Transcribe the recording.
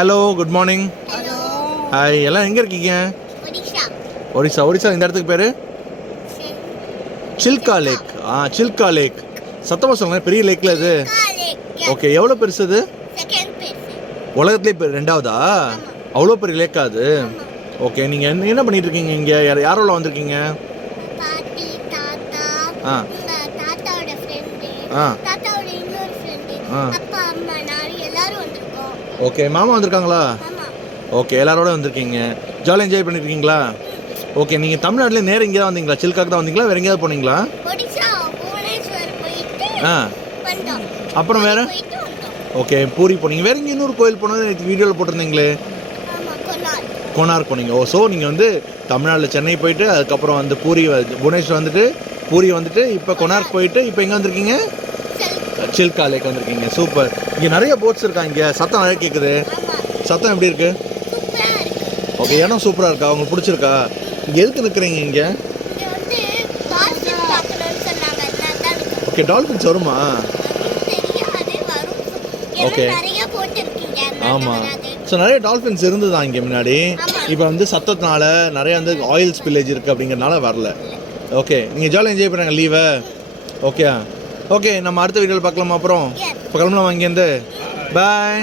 Hello, good morning. Hello. Hi, எல்லாம் எங்கே இருக்கீங்க? ஒடிஷா. ஒடிசா. இந்த இடத்துக்கு பேர் சில்கா லேக். சில்கா லேக். சத்தமாக சொல்லுங்கள், பெரிய லேக்கில் இது. ஓகே, எவ்வளோ பெருசு இது? Second base. உலகத்துலேயே ரெண்டாவதா? அவ்வளோ பெரிய லேக்கா அது? ஓகே, நீங்கள் என்ன பண்ணிட்டு இருக்கீங்க இங்கே? யாரோட வந்திருக்கீங்க? பாட்டி, தாத்தா, தாத்தாவோட ஃப்ரெண்டு, தாத்தாவோட இன்னொரு ஃப்ரெண்டு, அப்பா, அம்மா, நான் எல்லாரும் வந்திருக்கோம். ஓகே, மாமா வந்திருக்காங்களா? ஆமா. ஓகே, எல்லாரோட வந்திருக்கீங்க. ஜாலியாக என்ஜாய் பண்ணியிருக்கீங்களா? ஓகே, நீங்கள் தமிழ்நாட்டில் நேரம் இங்கே தான் வந்தீங்களா? சில்காக்கு தான் வந்தீங்களா? வேறு எங்கேயாவது போனீங்களா? ஒடிஷா, புவனேஸ்வர் போயிட்டு வந்தோம். அப்புறம் வேறு? ஓகே, பூரி போனீங்க. வேறு இங்கே இன்னொரு கோயில் போனது வீடியோவில் போட்டிருந்தீங்களே. ஆமா, கொனார்க் போனீங்க. ஸோ நீங்கள் வந்து தமிழ்நாட்டில் சென்னை போயிட்டு அதுக்கப்புறம் வந்து புவனேஸ்வர் வந்துட்டு பூரி வந்துட்டு இப்போ கொனார்க் போயிட்டு இப்போ எங்கே வந்திருக்கீங்க? சில்கா லேக் வந்திருக்கீங்க. சூப்பர். இங்கே நிறைய போட்ஸ் இருக்கா? இங்கே சத்தம் நிறைய கேட்குது. சத்தம் எப்படி இருக்கு? ஓகே, இடம் சூப்பராக இருக்கா? உங்களுக்கு பிடிச்சிருக்கா? இங்கே எதுக்கு நிற்கிறீங்க இங்கே? ஓகே, டால்ஃபின்ஸ் வருமா? ஓகே, ஆமாம். ஸோ நிறைய டால்ஃபின்ஸ் இருந்துதான் இங்கே முன்னாடி. இப்போ வந்து சத்தத்தினால நிறைய வந்து ஆயில் ஸ்பில்லேஜ் இருக்குது அப்படிங்கிறனால வரல. ஓகே, நீங்கள் ஜாலியாக என்ஜாய் பண்ணுங்க லீவை. ஓகே, நம்ம அடுத்த வீடியோவில் பார்க்கலாமா? அப்புறம் இப்போ கிளம்பலாம் இங்கேருந்து. பாய்.